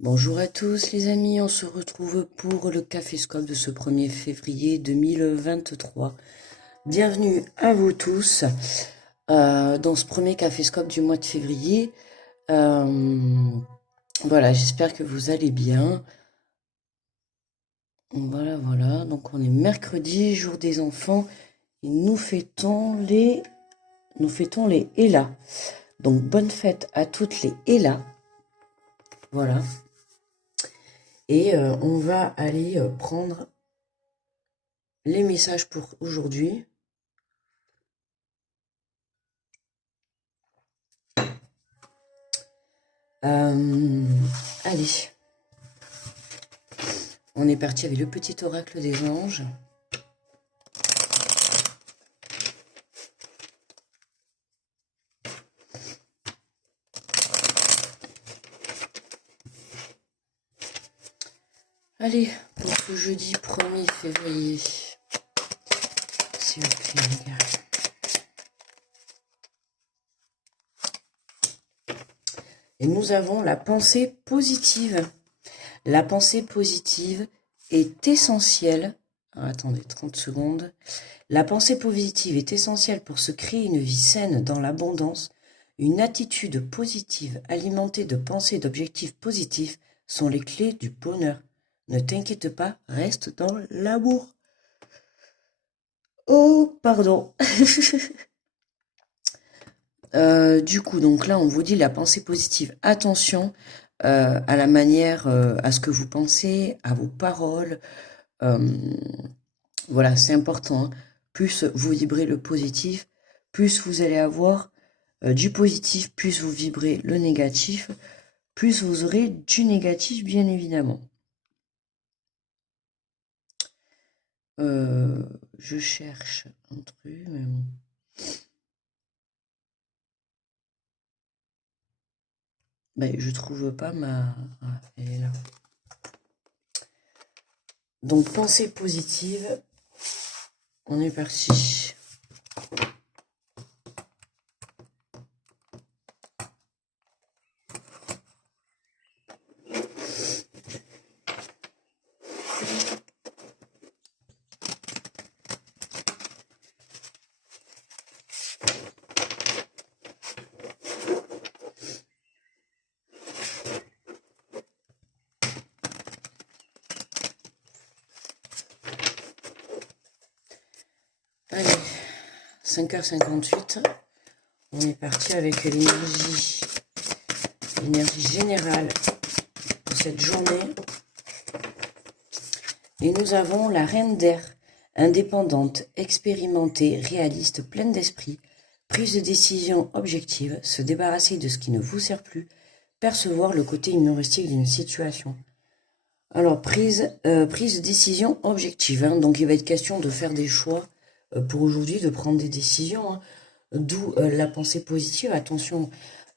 Bonjour à tous les amis, on se retrouve pour le Caféscope de ce 1er février 2023. Bienvenue à vous tous dans ce premier Caféscope du mois de février. Voilà, j'espère que vous allez bien. Voilà, donc on est mercredi, jour des enfants, et nous fêtons les Ella. Donc bonne fête à toutes les Ella. Voilà. Et on va aller prendre les messages pour aujourd'hui. Allez, on est parti avec le petit oracle des anges. Allez, pour ce jeudi 1er février, s'il vous plaît les gars. Et nous avons la pensée positive. La pensée positive est essentielle. Attendez 30 secondes. La pensée positive est essentielle pour se créer une vie saine dans l'abondance. Une attitude positive alimentée de pensées et d'objectifs positifs sont les clés du bonheur. Ne t'inquiète pas, reste dans l'amour. Oh, pardon. Du coup, donc là, on vous dit la pensée positive. Attention à la manière, à ce que vous pensez, à vos paroles. Voilà, c'est important, hein. Plus vous vibrez le positif, plus vous allez avoir du positif, plus vous vibrez le négatif, plus vous aurez du négatif, bien évidemment. Je cherche un truc, mais bon. Ben, je trouve pas ma... Ah, elle est là. Donc, pensée positive, on est parti. Allez, 5h58, on est parti avec l'énergie générale de cette journée. Et nous avons la reine d'air, indépendante, expérimentée, réaliste, pleine d'esprit, prise de décision objective, se débarrasser de ce qui ne vous sert plus, percevoir le côté humoristique d'une situation. Alors, prise de décision objective, hein, donc il va être question de faire des choix pour aujourd'hui, de prendre des décisions, hein, d'où la pensée positive. Attention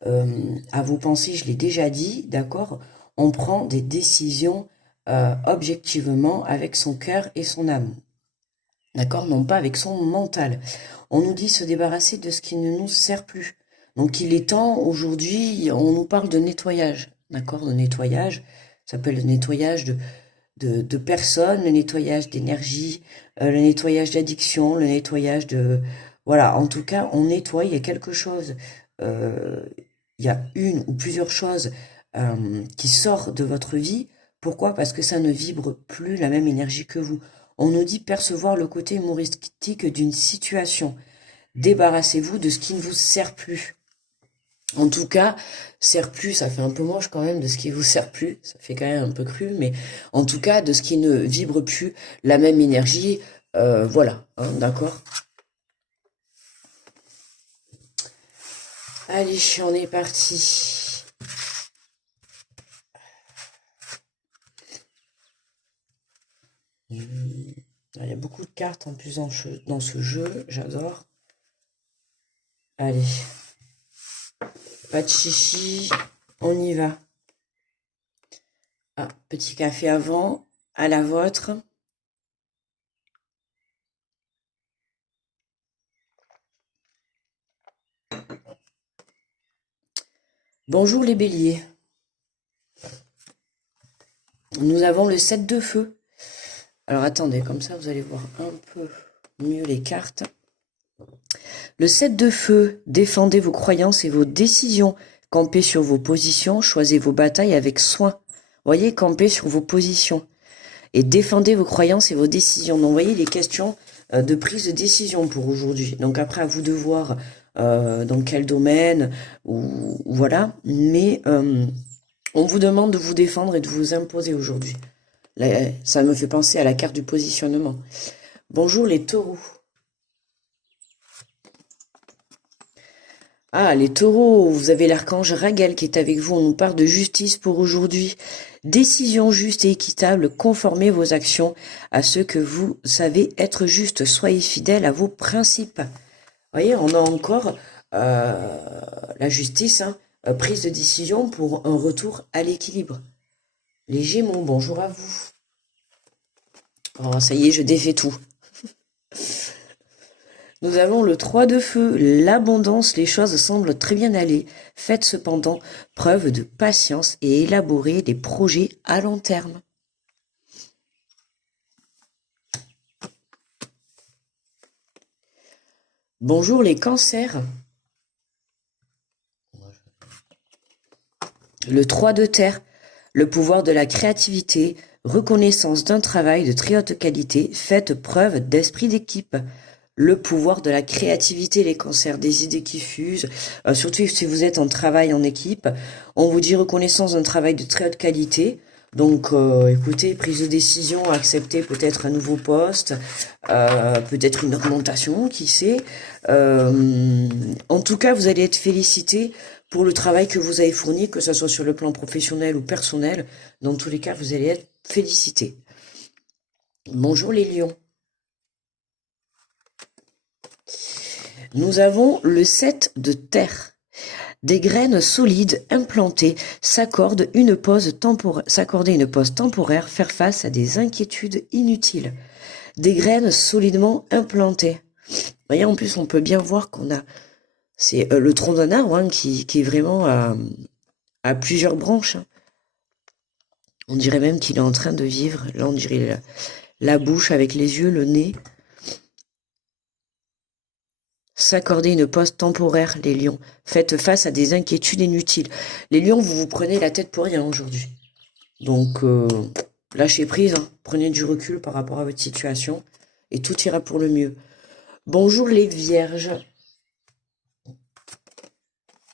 à vos pensées, je l'ai déjà dit, d'accord. On prend des décisions objectivement avec son cœur et son âme, d'accord, non pas avec son mental. On nous dit se débarrasser de ce qui ne nous sert plus. Donc il est temps, aujourd'hui, on nous parle de nettoyage, d'accord, de nettoyage. Ça s'appelle le nettoyage de personnes, le nettoyage d'énergie, le nettoyage d'addiction, le nettoyage de... Voilà, en tout cas, on nettoie, il y a quelque chose, il y a une ou plusieurs choses qui sortent de votre vie. Pourquoi? Parce que ça ne vibre plus la même énergie que vous. On nous dit percevoir le côté humoristique d'une situation. Débarrassez-vous de ce qui ne vous sert plus. En tout cas, sert plus, ça fait un peu moche quand même de ce qui vous sert plus, ça fait quand même un peu cru, mais en tout cas de ce qui ne vibre plus la même énergie, voilà, hein, d'accord. Allez, on est parti. Il y a beaucoup de cartes en plus dans ce jeu, j'adore. Allez, pas de chichi, on y va. Ah, petit café avant, à la vôtre. Bonjour les béliers. Nous avons le 7 de feu. Alors attendez, comme ça vous allez voir un peu mieux les cartes. Le 7 de feu, défendez vos croyances et vos décisions. Campez sur vos positions, choisissez vos batailles avec soin. Voyez, campez sur vos positions. Et défendez vos croyances et vos décisions. Donc, vous voyez les questions de prise de décision pour aujourd'hui. Donc, après, à vous de voir dans quel domaine, ou voilà. Mais on vous demande de vous défendre et de vous imposer aujourd'hui. Ça me fait penser à la carte du positionnement. Bonjour les taureaux. Ah, les taureaux, vous avez l'archange Raguel qui est avec vous. On nous parle de justice pour aujourd'hui. Décision juste et équitable, conformez vos actions à ce que vous savez être juste. Soyez fidèles à vos principes. Vous voyez, on a encore la justice, hein, prise de décision pour un retour à l'équilibre. Les Gémeaux, bonjour à vous. Oh, ça y est, je défais tout. Nous avons le 3 de feu, l'abondance, les choses semblent très bien aller. Faites cependant preuve de patience et élaborez des projets à long terme. Bonjour les cancers. Le 3 de terre, le pouvoir de la créativité, reconnaissance d'un travail de très haute qualité, faites preuve d'esprit d'équipe. Le pouvoir de la créativité, les cancers, des idées qui fusent, surtout si vous êtes en travail en équipe. On vous dit reconnaissance d'un travail de très haute qualité. Donc, écoutez, prise de décision, accepter peut-être un nouveau poste, peut-être une augmentation, qui sait. En tout cas, vous allez être félicité pour le travail que vous avez fourni, que ce soit sur le plan professionnel ou personnel. Dans tous les cas, vous allez être félicité. Bonjour les lions. Nous avons le 7 de terre. Des graines solides implantées s'accorder une pause temporaire, faire face à des inquiétudes inutiles. Des graines solidement implantées. Vous voyez, en plus, on peut bien voir qu'on a... C'est le tronc d'un arbre hein, qui est vraiment à plusieurs branches. Hein. On dirait même qu'il est en train de vivre. Là, on dirait la bouche avec les yeux, le nez. S'accorder une pause temporaire, les lions. Faites face à des inquiétudes inutiles. Les lions, vous prenez la tête pour rien aujourd'hui. Donc, lâchez prise, hein. Prenez du recul par rapport à votre situation et tout ira pour le mieux. Bonjour les vierges.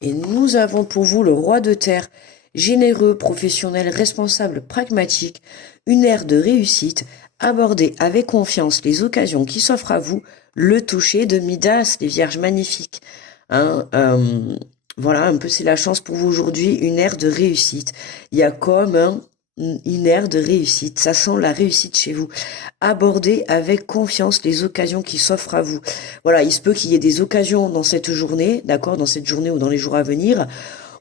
Et nous avons pour vous le roi de terre, généreux, professionnel, responsable, pragmatique, une ère de réussite, abordez avec confiance les occasions qui s'offrent à vous, le toucher de Midas, les vierges magnifiques. Hein, voilà, un peu c'est la chance pour vous aujourd'hui, une ère de réussite. Il y a comme une ère de réussite, ça sent la réussite chez vous. Abordez avec confiance les occasions qui s'offrent à vous. Voilà, il se peut qu'il y ait des occasions dans cette journée, d'accord, dans cette journée ou dans les jours à venir.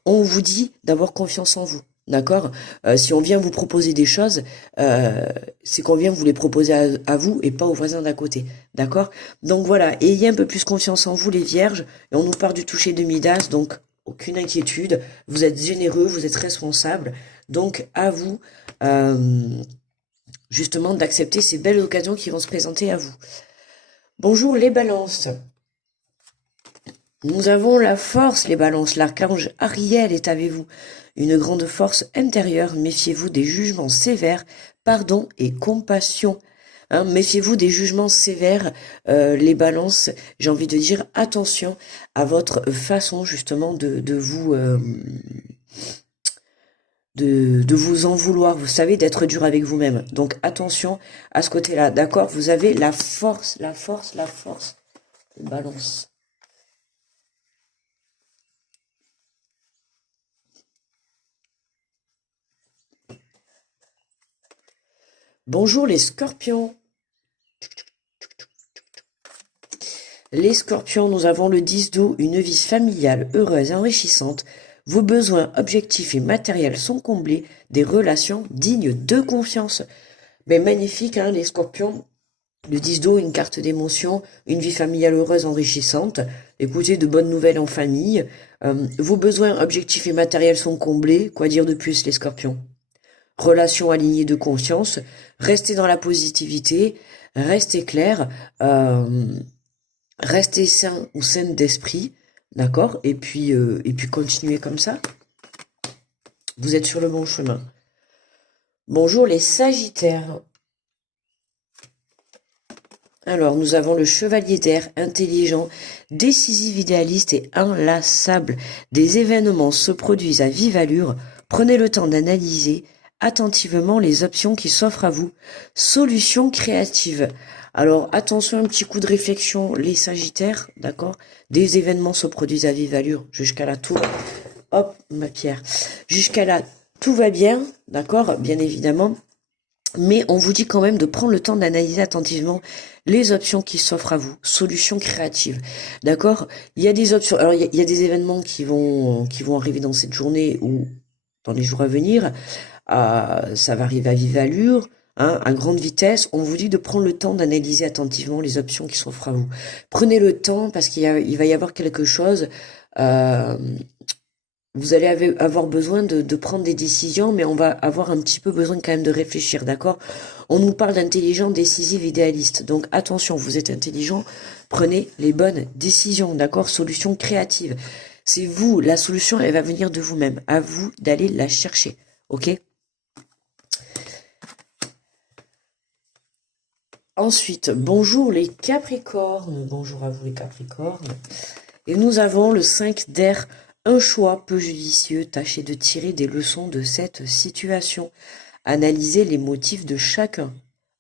On vous dit d'avoir confiance en vous. D'accord. Si on vient vous proposer des choses, c'est qu'on vient vous les proposer à vous et pas aux voisins d'à côté. D'accord. Donc voilà, ayez un peu plus confiance en vous les vierges. Et on nous parle du toucher de Midas, donc aucune inquiétude. Vous êtes généreux, vous êtes responsable. Donc à vous, justement, d'accepter ces belles occasions qui vont se présenter à vous. Bonjour les balances. Nous avons la force, les balances. L'archange Ariel est avec vous. Une grande force intérieure. Méfiez-vous des jugements sévères. Pardon et compassion. Hein, méfiez-vous des jugements sévères. Les balances, j'ai envie de dire attention à votre façon justement de vous en vouloir. Vous savez, d'être dur avec vous-même. Donc attention à ce côté-là. D'accord? Vous avez la force. Balance. Bonjour les scorpions. Les scorpions, nous avons le 10 d'août, une vie familiale heureuse et enrichissante. Vos besoins objectifs et matériels sont comblés, des relations dignes de confiance. Ben, magnifique, hein, les scorpions. Le 10 d'août, une carte d'émotion, une vie familiale heureuse, enrichissante. Écoutez, de bonnes nouvelles en famille. Vos besoins objectifs et matériels sont comblés. Quoi dire de plus, les scorpions? relation alignée de conscience, restez dans la positivité, restez clair, restez sain ou saine d'esprit, d'accord? Et puis continuez comme ça. Vous êtes sur le bon chemin. Bonjour les Sagittaires. Alors, nous avons le chevalier d'air, intelligent, décisif, idéaliste et inlassable. Des événements se produisent à vive allure. Prenez le temps d'analyser attentivement les options qui s'offrent à vous. Solutions créatives. Alors, attention, un petit coup de réflexion, les Sagittaires, d'accord? Des événements se produisent à vive allure. Jusqu'à là, tout... Hop, ma pierre. Jusqu'à là, tout va bien, d'accord? Bien évidemment. Mais on vous dit quand même de prendre le temps d'analyser attentivement les options qui s'offrent à vous, solutions créatives, d'accord? Il y a des options, alors il y a des événements qui vont arriver dans cette journée ou dans les jours à venir, ça va arriver à vive allure, hein, à grande vitesse. On vous dit de prendre le temps d'analyser attentivement les options qui s'offrent à vous. Prenez le temps parce il va y avoir quelque chose. Euh, Vous allez avoir besoin de prendre des décisions, mais on va avoir un petit peu besoin quand même de réfléchir, d'accord? On nous parle d'intelligent, décisif, idéaliste. Donc attention, vous êtes intelligent, prenez les bonnes décisions, d'accord? Solution créative. C'est vous, la solution, elle va venir de vous-même. À vous d'aller la chercher, ok? Ensuite, bonjour les Capricornes. Bonjour à vous les Capricornes. Et nous avons le 5 d'air, un choix peu judicieux. Tâchez de tirer des leçons de cette situation. Analysez les motifs de chacun.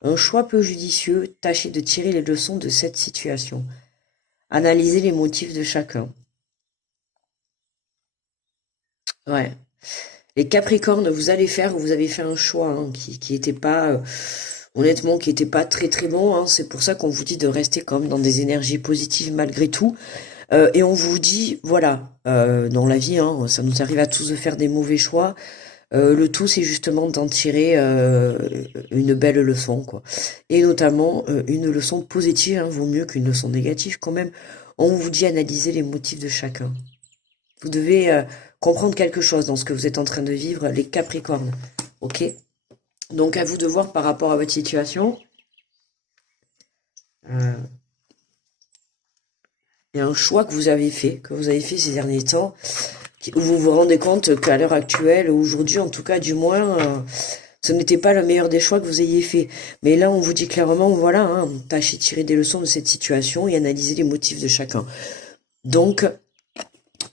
Un choix peu judicieux. Tâchez de tirer les leçons de cette situation. Analysez les motifs de chacun. Ouais. Les Capricornes, vous avez fait un choix hein, qui était pas, honnêtement, qui était pas très très bon. Hein. C'est pour ça qu'on vous dit de rester quand même dans des énergies positives malgré tout. Et on vous dit, voilà, dans la vie, hein, ça nous arrive à tous de faire des mauvais choix. Le tout, c'est justement d'en tirer une belle leçon, quoi. Et notamment une leçon positive, hein, vaut mieux qu'une leçon négative quand même. On vous dit analyser les motifs de chacun. Vous devez comprendre quelque chose dans ce que vous êtes en train de vivre, les Capricornes. Ok? Donc à vous de voir par rapport à votre situation. Euh, Il y a un choix que vous avez fait ces derniers temps, où vous vous rendez compte qu'à l'heure actuelle, aujourd'hui en tout cas du moins, ce n'était pas le meilleur des choix que vous ayez fait. Mais là on vous dit clairement, voilà, hein, tâchez de tirer des leçons de cette situation et analyser les motifs de chacun. Donc,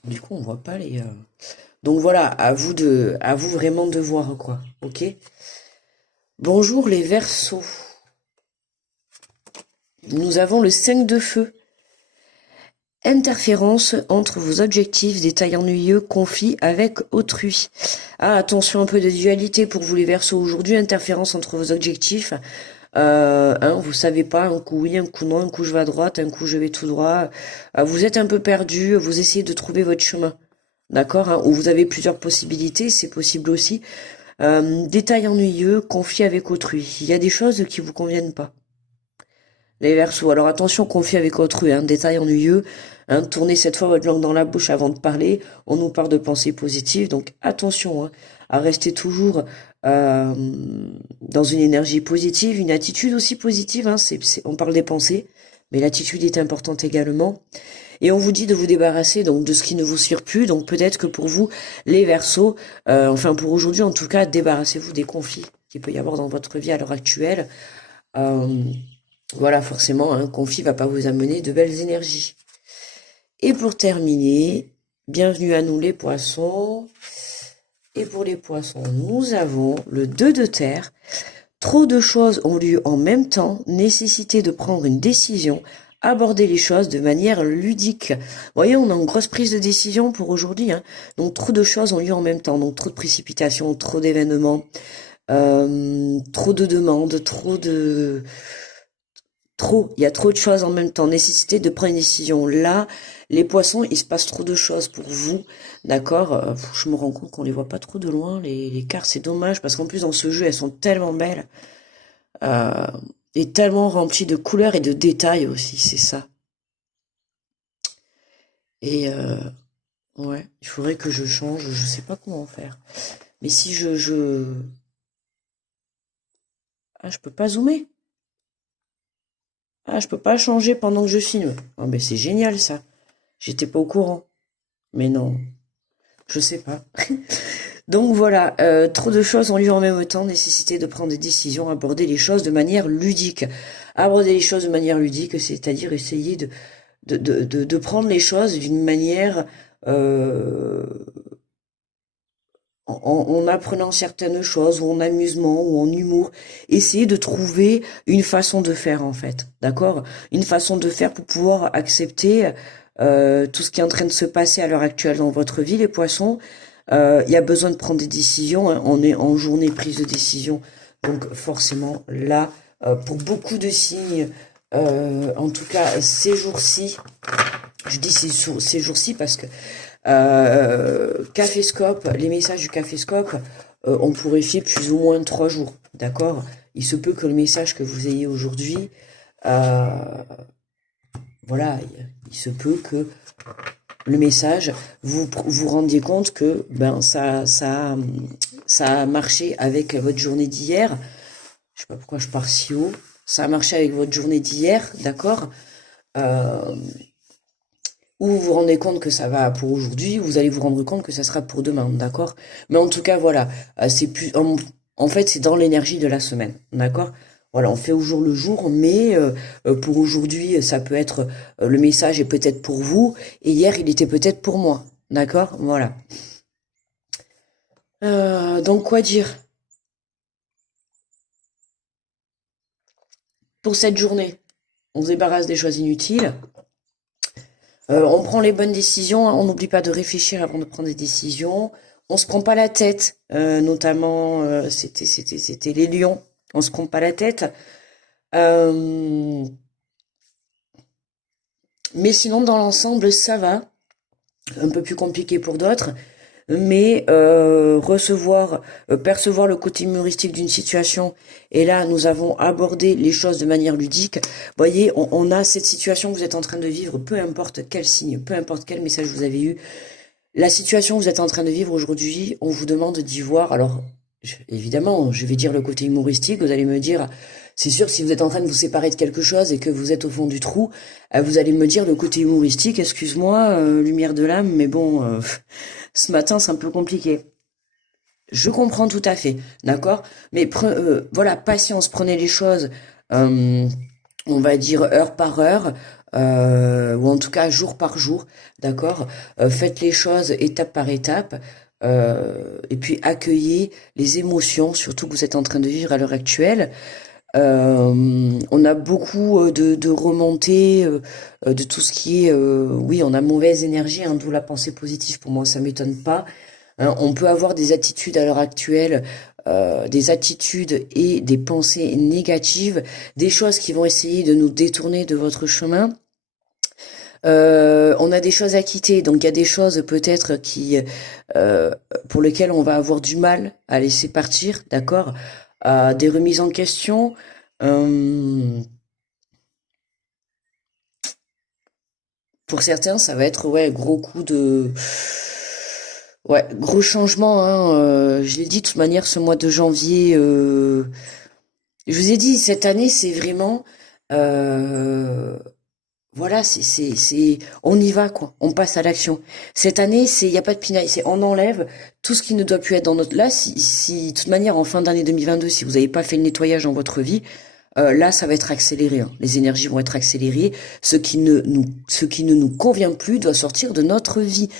du coup on voit pas les... Donc voilà, à vous vraiment de voir quoi, ok? Bonjour les Verseaux. Nous avons le 5 de feu. Interférence entre vos objectifs, détails ennuyeux, conflits avec autrui. Ah, attention, un peu de dualité pour vous les Verseaux aujourd'hui, interférence entre vos objectifs. Vous savez pas, un coup oui, un coup non, un coup je vais à droite, un coup je vais tout droit. Vous êtes un peu perdu, vous essayez de trouver votre chemin. D'accord, hein, ou vous avez plusieurs possibilités, c'est possible aussi. Détails ennuyeux, conflit avec autrui. Il y a des choses qui vous conviennent pas. Les Verseaux. Alors attention, conflit avec autrui, hein, détail ennuyeux. Hein, tournez cette fois votre langue dans la bouche avant de parler. On nous parle de pensée positive, donc attention hein, à rester toujours euh, dans une énergie positive, une attitude aussi positive. Hein, on parle des pensées, mais l'attitude est importante également. Et on vous dit de vous débarrasser donc de ce qui ne vous sert plus. Donc peut-être que pour vous, les Verseaux, enfin pour aujourd'hui en tout cas, débarrassez-vous des conflits qu'il peut y avoir dans votre vie à l'heure actuelle. Euh, voilà, forcément, un conflit va pas vous amener de belles énergies. Et pour terminer, bienvenue à nous les poissons. Et pour les poissons, nous avons le 2 de terre. Trop de choses ont lieu en même temps, nécessité de prendre une décision, aborder les choses de manière ludique. Vous voyez, on a une grosse prise de décision pour aujourd'hui. Hein. Donc trop de choses ont lieu en même temps, donc trop de précipitations, trop d'événements, trop de demandes, il y a trop de choses en même temps, nécessité de prendre une décision. Là, les poissons, il se passe trop de choses pour vous, d'accord? Je me rends compte qu'on les voit pas trop de loin, les cartes, c'est dommage, parce qu'en plus dans ce jeu, elles sont tellement belles, euh, et tellement remplies de couleurs et de détails aussi, c'est ça. Et ouais, il faudrait que je change, je sais pas comment faire. Mais si Ah, je peux pas zoomer. Ah, je peux pas changer pendant que je filme. Ah, ben c'est génial ça. J'étais pas au courant. Mais non, je sais pas. Donc voilà, trop de choses ont lieu en même temps, nécessité de prendre des décisions, aborder les choses de manière ludique. Aborder les choses de manière ludique, c'est-à-dire essayer de prendre les choses d'une manière en apprenant certaines choses, ou en amusement, ou en humour, essayer de trouver une façon de faire en fait, d'accord? Une façon de faire pour pouvoir accepter tout ce qui est en train de se passer à l'heure actuelle dans votre vie, les poissons. Il y a besoin de prendre des décisions, hein. On est en journée prise de décision, donc forcément là, pour beaucoup de signes, en tout cas ces jours-ci, je dis ces jours-ci parce que Caféscope, les messages du Caféscope, on pourrait fier plus ou moins 3 jours, d'accord? Il se peut que le message que vous ayez aujourd'hui, euh, voilà, il se peut que le message, vous vous rendiez compte que ben ça a marché avec votre journée d'hier. Je sais pas pourquoi je pars si haut. Ça a marché avec votre journée d'hier, d'accord? Euh, ou vous vous rendez compte que ça va pour aujourd'hui, vous allez vous rendre compte que ça sera pour demain, d'accord? Mais en tout cas, voilà, c'est plus, en fait, c'est dans l'énergie de la semaine, d'accord? Voilà, on fait au jour le jour, mais pour aujourd'hui, ça peut être, le message est peut-être pour vous, et hier, il était peut-être pour moi, d'accord? Voilà. Donc, quoi dire pour cette journée? On se débarrasse des choses inutiles. On prend les bonnes décisions, hein. On n'oublie pas de réfléchir avant de prendre des décisions. On se prend pas la tête, notamment c'était les lions. On se prend pas la tête. Euh, mais sinon dans l'ensemble ça va. Un peu plus compliqué pour d'autres, mais percevoir le côté humoristique d'une situation. Et là, nous avons abordé les choses de manière ludique. Voyez, on a cette situation que vous êtes en train de vivre, peu importe quel signe, peu importe quel message vous avez eu. La situation que vous êtes en train de vivre aujourd'hui, on vous demande d'y voir. Alors, évidemment, je vais dire le côté humoristique. Vous allez me dire, c'est sûr, si vous êtes en train de vous séparer de quelque chose et que vous êtes au fond du trou, vous allez me dire le côté humoristique. Excuse-moi, lumière de l'âme, mais bon, ce matin, c'est un peu compliqué. Je comprends tout à fait, d'accord? Mais voilà, patience, prenez les choses, euh, on va dire heure par heure, ou en tout cas jour par jour, d'accord? Faites les choses étape par étape, et puis accueillez les émotions, surtout que vous êtes en train de vivre à l'heure actuelle. On a beaucoup de remontées, de tout ce qui est, oui, on a mauvaise énergie, hein, d'où la pensée positive. Pour moi, ça m'étonne pas. Hein. On peut avoir des attitudes à l'heure actuelle, des attitudes et des pensées négatives, des choses qui vont essayer de nous détourner de votre chemin. On a des choses à quitter, donc il y a des choses peut-être qui, euh, pour lesquelles on va avoir du mal à laisser partir, d'accord? Des remises en question. euh, pour certains, ça va être ouais gros coup de ouais gros changement. Hein, je l'ai dit de toute manière, ce mois de janvier, je vous ai dit cette année, c'est vraiment euh, voilà, on y va, quoi. On passe à l'action. Cette année, il y a pas de pinaille. On enlève tout ce qui ne doit plus être dans notre, là, de toute manière, en fin d'année 2022, si vous n'avez pas fait le nettoyage dans votre vie, là, ça va être accéléré, hein. Les énergies vont être accélérées. Ce qui ne nous convient plus doit sortir de notre vie.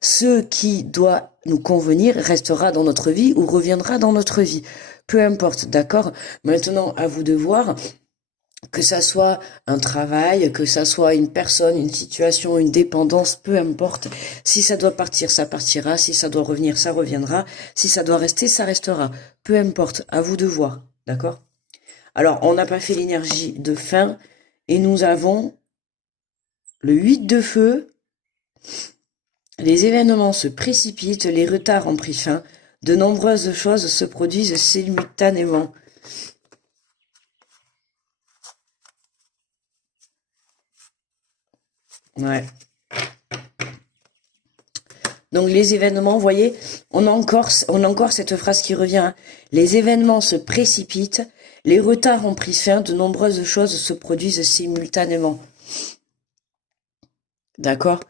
Ce qui doit nous convenir restera dans notre vie ou reviendra dans notre vie. Peu importe, d'accord? Maintenant, à vous de voir que ça soit un travail, que ça soit une personne, une situation, une dépendance, peu importe. Si ça doit partir, ça partira. Si ça doit revenir, ça reviendra. Si ça doit rester, ça restera. Peu importe, à vous de voir, d'accord? Alors, on n'a pas fait l'énergie de fin et nous avons le 8 de feu. Les événements se précipitent, les retards ont pris fin. De nombreuses choses se produisent simultanément. Ouais. Donc les événements, vous voyez, on a encore cette phrase qui revient, hein. Les événements se précipitent, Les retards ont pris fin, de nombreuses choses se produisent simultanément. D'accord?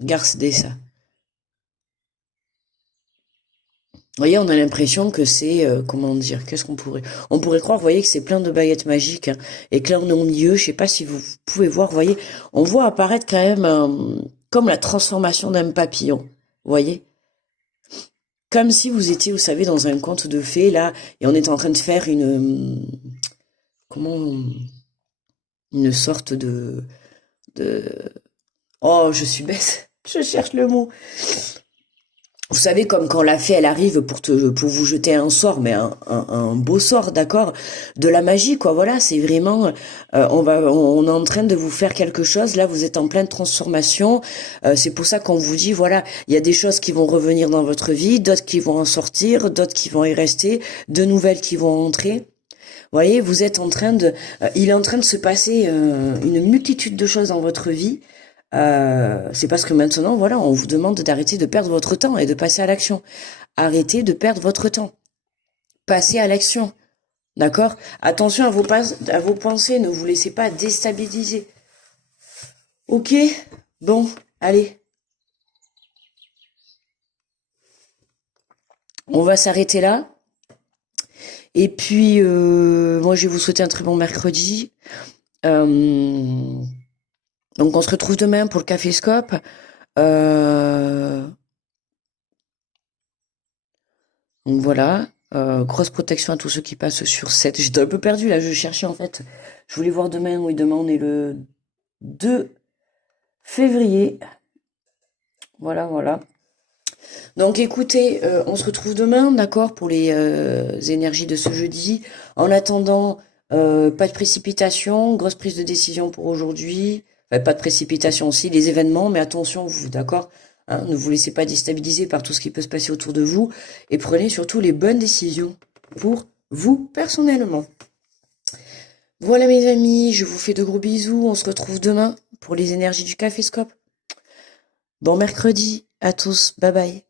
Gardez ça. Vous voyez, on a l'impression que c'est, comment dire, qu'est-ce qu'on pourrait... On pourrait croire, vous voyez, que c'est plein de baguettes magiques, hein, et que là, on est au milieu, je sais pas si vous pouvez voir, vous voyez, on voit apparaître quand même comme la transformation d'un papillon, vous voyez? Comme si vous étiez, vous savez, dans un conte de fées, là, et on est en train de faire comment, une sorte de, oh, je suis bête, je cherche le mot. Vous savez, comme quand la fée, elle arrive pour vous jeter un sort, mais un beau sort, d'accord? De la magie, quoi, voilà, c'est vraiment, on est en train de vous faire quelque chose, là, vous êtes en pleine transformation, c'est pour ça qu'on vous dit, voilà, il y a des choses qui vont revenir dans votre vie, d'autres qui vont en sortir, d'autres qui vont y rester, de nouvelles qui vont entrer. Vous voyez, vous êtes en train il est en train de se passer une multitude de choses dans votre vie. C'est parce que maintenant, voilà, on vous demande d'arrêter de perdre votre temps et de passer à l'action. Arrêtez de perdre votre temps. Passez à l'action. D'accord? Attention à vos pensées, ne vous laissez pas déstabiliser. Ok? Bon, allez. On va s'arrêter là. Et puis, moi, je vais vous souhaiter un très bon mercredi. Donc, on se retrouve demain pour le Café Scope. Donc voilà, grosse protection à tous ceux qui passent sur 7. J'étais un peu perdu là, je cherchais en fait. Je voulais voir demain, oui demain on est le 2 février. Voilà, voilà. Donc écoutez, on se retrouve demain, d'accord, pour les énergies de ce jeudi. En attendant, pas de précipitation, grosse prise de décision pour aujourd'hui. Enfin, pas de précipitation aussi, les événements, mais attention vous, d'accord? Hein, ne vous laissez pas déstabiliser par tout ce qui peut se passer autour de vous et prenez surtout les bonnes décisions pour vous personnellement. Voilà mes amis, je vous fais de gros bisous, on se retrouve demain pour les énergies du Café Scope. Bon mercredi à tous, bye bye.